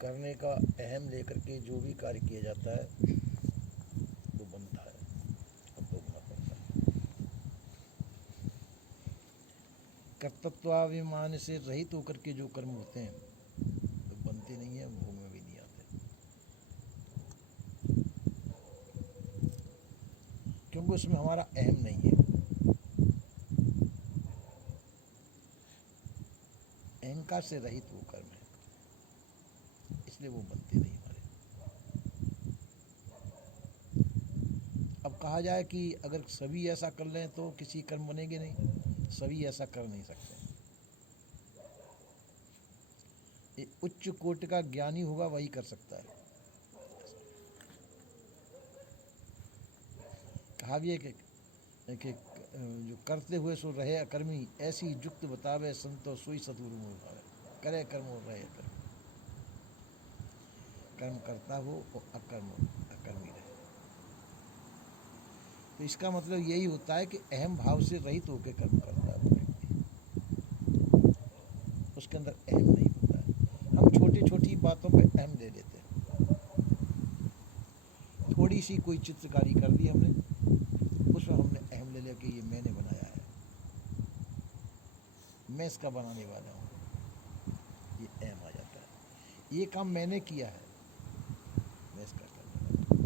करने का अहम लेकर के जो भी कार्य किया जाता है वो बनता है और भोगना पड़ता है। कर्तृत्वाभिमान से रहित होकर के जो कर्म होते हैं वो बनते नहीं है, भोग में भी नहीं आते, क्योंकि उसमें हमारा अहम नहीं है। अहंकार से रहित वो कर्म है, इसलिए वो बनते नहीं हमारे। अब कहा जाए कि अगर सभी ऐसा कर लें तो किसी कर्म बनेंगे नहीं, सभी ऐसा कर नहीं सकते। ये उच्च कोटि का ज्ञानी होगा वही कर सकता है। कहा भी है कि जो करते हुए सो रहे अकर्मी, ऐसी युक्त बतावे संतो सोई सतगुरु मोह भावे। करे कर्म और रहे अकर्मी, कर्म करता हो और अकर्मी रहे। तो इसका मतलब यही होता है कि अहम भाव से रहित होकर कर्म करता है वो व्यक्ति, उसके अंदर अहम नहीं होता है। हम छोटी छोटी बातों पे अहम ले लेते हैं। थोड़ी सी कोई चित्रकारी कर दी हमने, उसमें हमने अहम ले लिया कि ये मैंने बनाया है, मैं इसका बनाने वाला हूँ, ये अहम आ जाता है। ये काम मैंने किया है, मैं इसका करने वाला हूँ।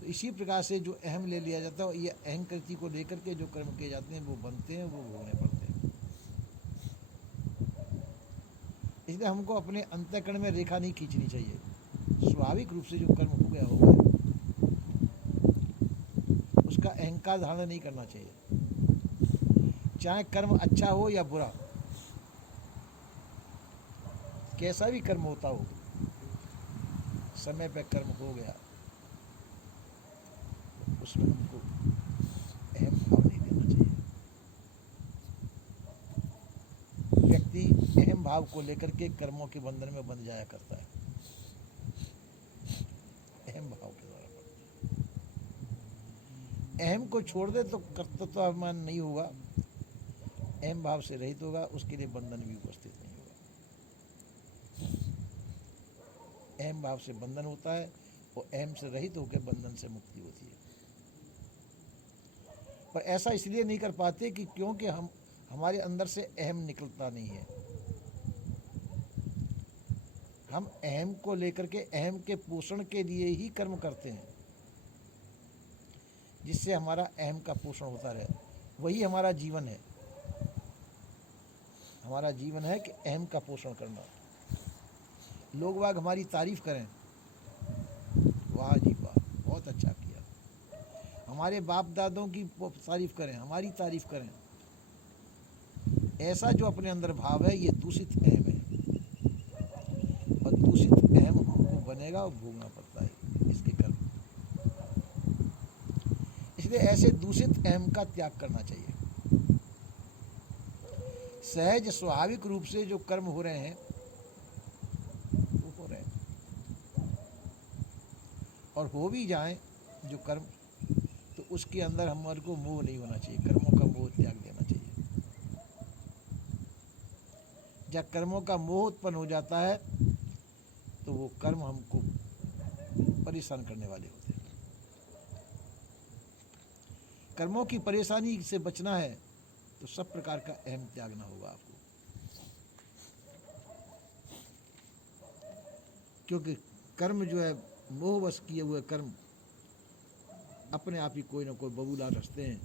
तो इसी प्रकार से जो अहम ले लिया जाता है, ये अहंकृति को लेकर के जो कर्म किए जाते हैं वो बनते हैं, वो भोगने पड़ते हैं। इसलिए हमको अपने अंतःकरण में रेखा नहीं खींचनी चाहिए। स्वाभाविक रूप से जो कर्म हो गया उसका अहंकार धारण नहीं करना चाहिए, चाहे कर्म अच्छा हो या बुरा, कैसा भी कर्म होता हो, समय पे कर्म हो गया उसमें हमको अहम भाव नहीं देना चाहिए। व्यक्ति अहम भाव को लेकर के कर्मों के बंधन में बंध जाया करता है, अहम भाव के द्वारा पड़ता है। अहम को छोड़ दे तो कर्तृत्वाभिमान नहीं होगा, अहम भाव से रहित होगा, उसके लिए बंधन भी उपस्थित नहीं होगा। अहम भाव से बंधन होता है और अहम से रहित होकर बंधन से मुक्ति होती है। पर ऐसा इसलिए नहीं कर पाते कि क्योंकि हमारे अंदर से अहम निकलता नहीं है। हम अहम को लेकर के, अहम के पोषण के लिए ही कर्म करते हैं, जिससे हमारा अहम का पोषण होता रहे। वही हमारा जीवन है। हमारा जीवन है कि अहम का पोषण करना। लोग वाग हमारी तारीफ करें, वाह जी वाह, बहुत अच्छा किया। हमारे बाप दादों की तारीफ करें, हमारी तारीफ करें, ऐसा जो अपने अंदर भाव है ये दूषित अहम है, और दूषित अहम हमको बनेगा और भोगना पड़ता है इसके कर्म। इसलिए ऐसे दूषित अहम का त्याग करना चाहिए। सहज स्वाभाविक रूप से जो कर्म हो रहे हैं वो हो रहे हैं, और हो भी जाएं जो कर्म, तो उसके अंदर हमारे को मोह नहीं होना चाहिए, कर्मों का मोह त्याग देना चाहिए। जब कर्मों का मोह उत्पन्न हो जाता है तो वो कर्म हमको परेशान करने वाले होते हैं। कर्मों की परेशानी से बचना है तो सब प्रकार का अहम त्यागना होगा आपको, क्योंकि कर्म जो है मोहवश किए हुए कर्म अपने आप ही कोई ना कोई बबूला रचते हैं,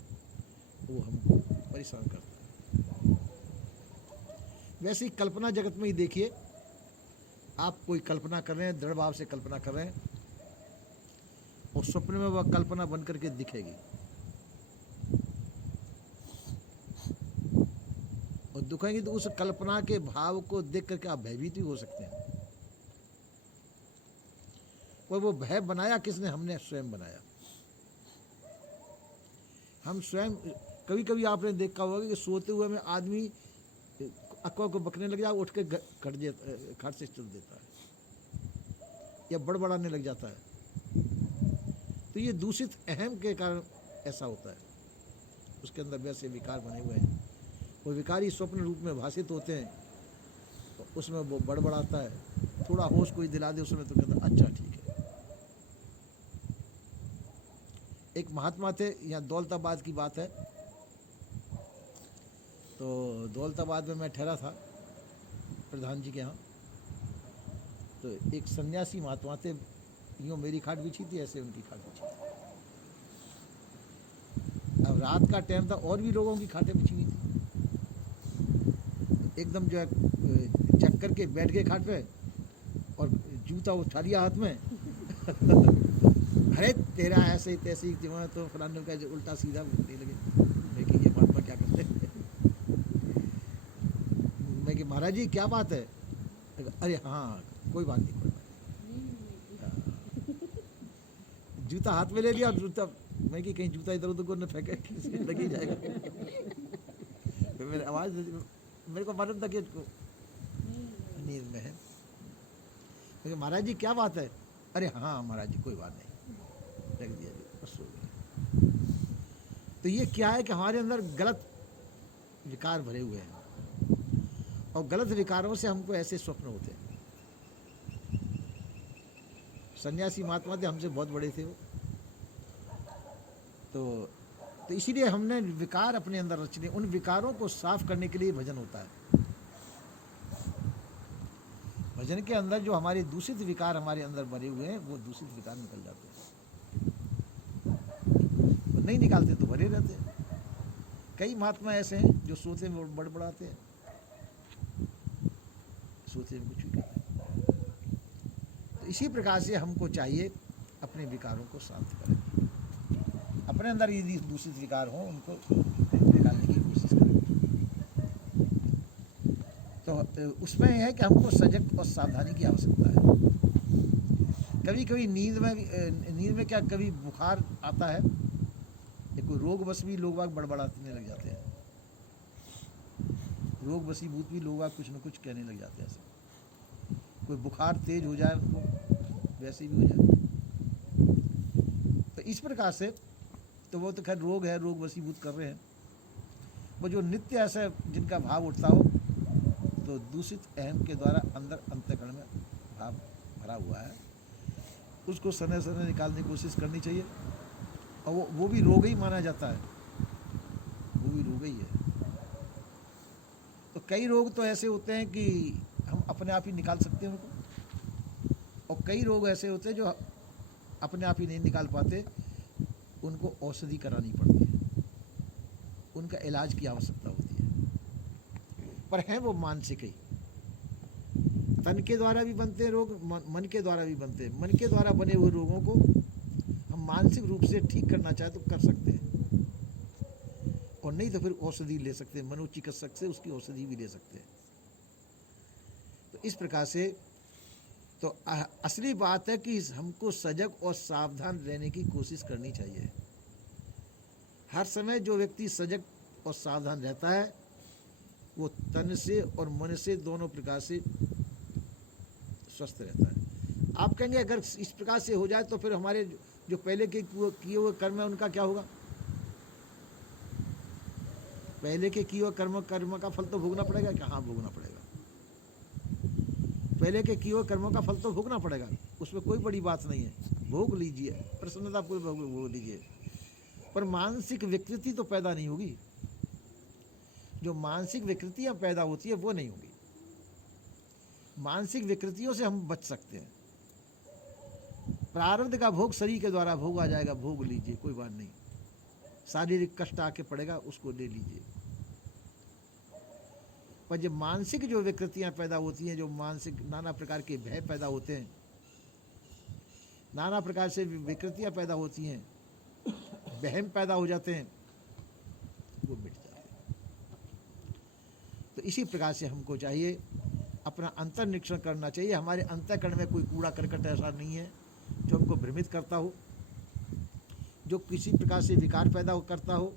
वो हमको परेशान करता है। वैसे ही कल्पना जगत में ही देखिए, आप कोई कल्पना कर रहे हैं, दृढ़ भाव से कल्पना कर रहे हैं, और स्वप्न में वह कल्पना बन करके दिखेगी, और दुखेंगी तो उस कल्पना के भाव को देख करके आप भयभीत भी हो सकते हैं। और वो भय बनाया किसने? हमने स्वयं बनाया। हम स्वयं, कभी कभी आपने देखा होगा कि सोते हुए में आदमी अक्वा को बकने लग जाए, उठ के खट से चल देता है या बड़बड़ाने लग जाता है। तो ये दूषित अहम के कारण ऐसा होता है, उसके अंदर वैसे विकार बने हुए हैं, वो विकारी स्वप्न रूप में भाषित होते हैं, तो उसमें वो बड़बड़ाता है, थोड़ा होश कोई दिला दे उसमें तो कहता अच्छा ठीक है। एक महात्मा थे, यहाँ दौलताबाद की बात है, तो दौलताबाद में मैं ठहरा था प्रधान जी के यहाँ। तो एक सन्यासी महात्मा थे, यूँ मेरी खाट बिछी थी, ऐसे उनकी खाट बिछी थी। अब रात का टाइम था और भी लोगों की खाटें बिछी हुई थी। एकदम जो है चक करके बैठ गए खाट पे और जूता उठा लिया हाथ में अरे तेरा ऐसे ही तैसे ही दिमाग तो फलाने का जो उल्टा सीधा बोलने लगे। मैं कि ये महात्मा क्या करते हैं मैं कि महाराज जी क्या बात है? अरे हाँ कोई बात नहीं, कोई बात नहीं। जूता हाथ में ले लिया और जूता, मैं कि कहीं जूता इधर उधर को न फेंके, लग ही जाएगा। मेरी आवाज़ मेरे को मालूम था कि नींद में है। मैं महाराज जी क्या बात है? अरे हाँ महाराज जी कोई बात नहीं, रख दिया बस हो गया। तो ये क्या है कि हमारे अंदर गलत विकार भरे हुए हैं और गलत विकारों से हमको ऐसे स्वप्न होते हैं। सन्यासी महात्मा थे, हमसे बहुत बड़े थे वो, तो इसीलिए हमने विकार अपने अंदर रचने, उन विकारों को साफ करने के लिए भजन होता है। भजन के अंदर जो हमारे दूषित विकार हमारे अंदर भरे हुए हैं वो दूषित विकार निकल जाते हैं, नहीं निकालते तो भरे रहते हैं। कई महात्मा ऐसे हैं जो सोते में बड़बड़ाते हैं, सोते में कुछ भी करते हैं। तो इसी प्रकार से हमको चाहिए अपने विकारों को शांत करें, अपने अंदर यदि दूषित विकार हों उनको निकालने की कोशिश करें। तो उसमें यह है कि हमको सजग और सावधानी की आवश्यकता है। कभी कभी नींद में क्या कभी बुखार आता है, कोई रोग बस भी लोग बाग बड़बड़ाने लग जाते हैं, रोग बसीभूत भी लोग बाग कुछ न कुछ कहने लग जाते हैं। ऐसे कोई बुखार तेज हो जाए उनको, वैसे भी हो जाए। तो इस प्रकार से तो वो तो खैर रोग है, रोग वसीभूत कर रहे हैं। वो जो नित्य ऐसा जिनका भाव उठता हो, तो दूषित अहम के द्वारा अंदर अंतःकरण में भाव भरा हुआ है, उसको समय समय निकालने की कोशिश करनी चाहिए। और वो भी रोग ही माना जाता है, वो भी रोग ही है। तो कई रोग तो ऐसे होते हैं कि हम अपने आप ही निकाल सकते हैं उनको, और कई रोग ऐसे होते हैं जो अपने आप ही नहीं निकाल पाते, उनको औषधि करानी पड़ती है, उनका इलाज की आवश्यकता होती है। पर हैं वो मानसिक ही, तन के द्वारा भी बनते हैं रोग, मन के द्वारा भी बनते हैं। मन के द्वारा बने हुए रोगों को हम मानसिक रूप से ठीक करना चाहे तो कर सकते हैं, और नहीं तो फिर औषधि ले सकते हैं, मनोचिकित्सक से उसकी औषधि भी ले सकते हैं। तो इस प्रकार से तो असली बात है कि हमको सजग और सावधान रहने की कोशिश करनी चाहिए। हर समय जो व्यक्ति सजग और सावधान रहता है वो तन से और मन से दोनों प्रकार से स्वस्थ रहता है। आप कहेंगे अगर इस प्रकार से हो जाए तो फिर हमारे जो पहले के किए हुए कर्म है उनका क्या होगा? पहले के किए हुए कर्म का फल तो भोगना पड़ेगा क्या? हाँ भोगना पड़ेगा, पहले के किए हुए कर्मों का फल तो भोगना पड़ेगा, उसमें कोई बड़ी बात नहीं है, भोग लीजिए, प्रसन्नतापूर्वक भोग लीजिए। पर मानसिक विकृति तो पैदा नहीं होगी, जो मानसिक विकृतियां पैदा होती है वो नहीं होगी। मानसिक विकृतियों से हम बच सकते हैं। प्रारब्ध का भोग शरीर के द्वारा भोग आ जाएगा, भोग लीजिए, कोई बात नहीं। शारीरिक कष्ट आके पड़ेगा, उसको ले लीजिए। पर जब मानसिक जो विकृतियां पैदा होती हैं, जो मानसिक नाना प्रकार के भय पैदा होते हैं, नाना प्रकार से विकृतियां पैदा होती हैं, वहम पैदा हो जाते हैं, वो मिट जाते हैं। तो इसी प्रकार से हमको चाहिए अपना अंतर्निरीक्षण करना चाहिए। हमारे अंतःकरण में कोई कूड़ा करकट ऐसा नहीं है जो हमको भ्रमित करता हो, जो किसी प्रकार से विकार पैदा करता हो,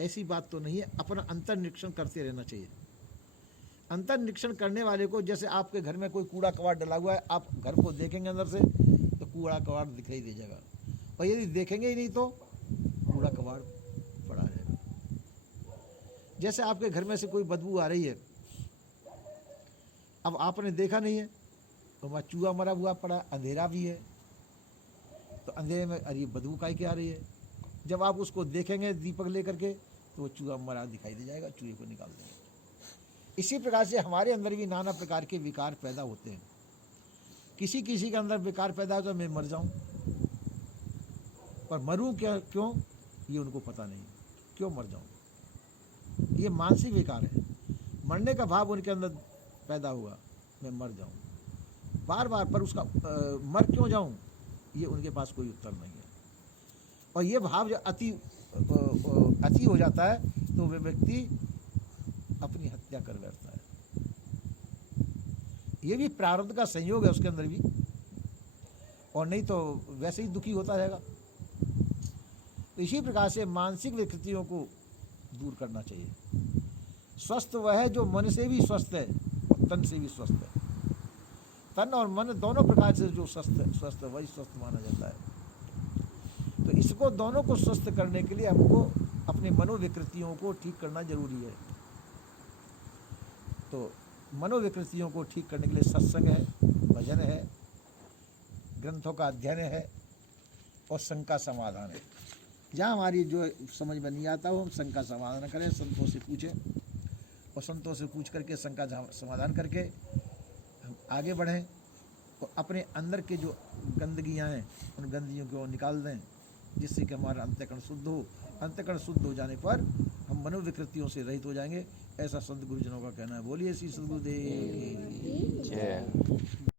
ऐसी बात तो नहीं है। अपना अंतर्निरीक्षण करते रहना चाहिए। अंतर्निरीक्षण करने वाले को, जैसे आपके घर में कोई कूड़ा कबाड़ डला हुआ है, आप घर को देखेंगे अंदर से तो कूड़ा कबाड़ दिखाई दे जाएगा, और यदि देखेंगे ही नहीं तो कूड़ा कबाड़ पड़ा रहेगा। जैसे आपके घर में से कोई बदबू आ रही है अब आपने देखा नहीं है तो वहाँ चूहा मरा हुआ पड़ा, अंधेरा भी है, तो अंधेरे में अरे बदबू काहे के आ रही है। जब आप उसको देखेंगे दीपक लेकर के तो वो चूहा मरा दिखाई दे जाएगा, चूहे को निकाल देंगे। इसी प्रकार से हमारे अंदर भी नाना प्रकार के विकार पैदा होते हैं। किसी किसी के अंदर विकार पैदा हो तो मैं मर जाऊं, पर मरूं क्या, क्यों, ये उनको पता नहीं, क्यों मर जाऊं। ये मानसिक विकार है, मरने का भाव उनके अंदर पैदा हुआ, मैं मर जाऊं बार बार, पर उसका मर क्यों जाऊं, ये उनके पास कोई उत्तर नहीं है। और ये भाव जो अति हो जाता है तो वह व्यक्ति अपनी हत्या कर बैठता है। ये भी प्रारब्ध का संयोग है उसके अंदर भी, और नहीं तो वैसे ही दुखी होता रहेगा। तो इसी प्रकार से मानसिक विकृतियों को दूर करना चाहिए। स्वस्थ वह है जो मन से भी स्वस्थ है और तन से भी स्वस्थ है। तन और मन दोनों प्रकार से जो स्वस्थ है वही स्वस्थ माना जाता है। तो इसको दोनों को स्वस्थ करने के लिए हमको अपने मनोविकृतियों को ठीक करना जरूरी है। तो मनोविकृतियों को ठीक करने के लिए सत्संग है, भजन है, ग्रंथों का अध्ययन है और शंका समाधान है। जहाँ हमारी जो समझ में नहीं आता हो हम शंका समाधान करें, संतों से पूछें और संतों से पूछ करके शंका समाधान करके हम आगे बढ़ें और अपने अंदर के जो गंदगियाँ हैं उन गंदगियों को निकाल दें, जिससे कि हमारा अंतःकरण शुद्ध हो। अंतःकरण शुद्ध हो जाने पर हम मनोविकृतियों से रहित हो जाएंगे, ऐसा संत गुरुजनों का कहना है। बोलिए श्री सद्गुरुदेव की जय।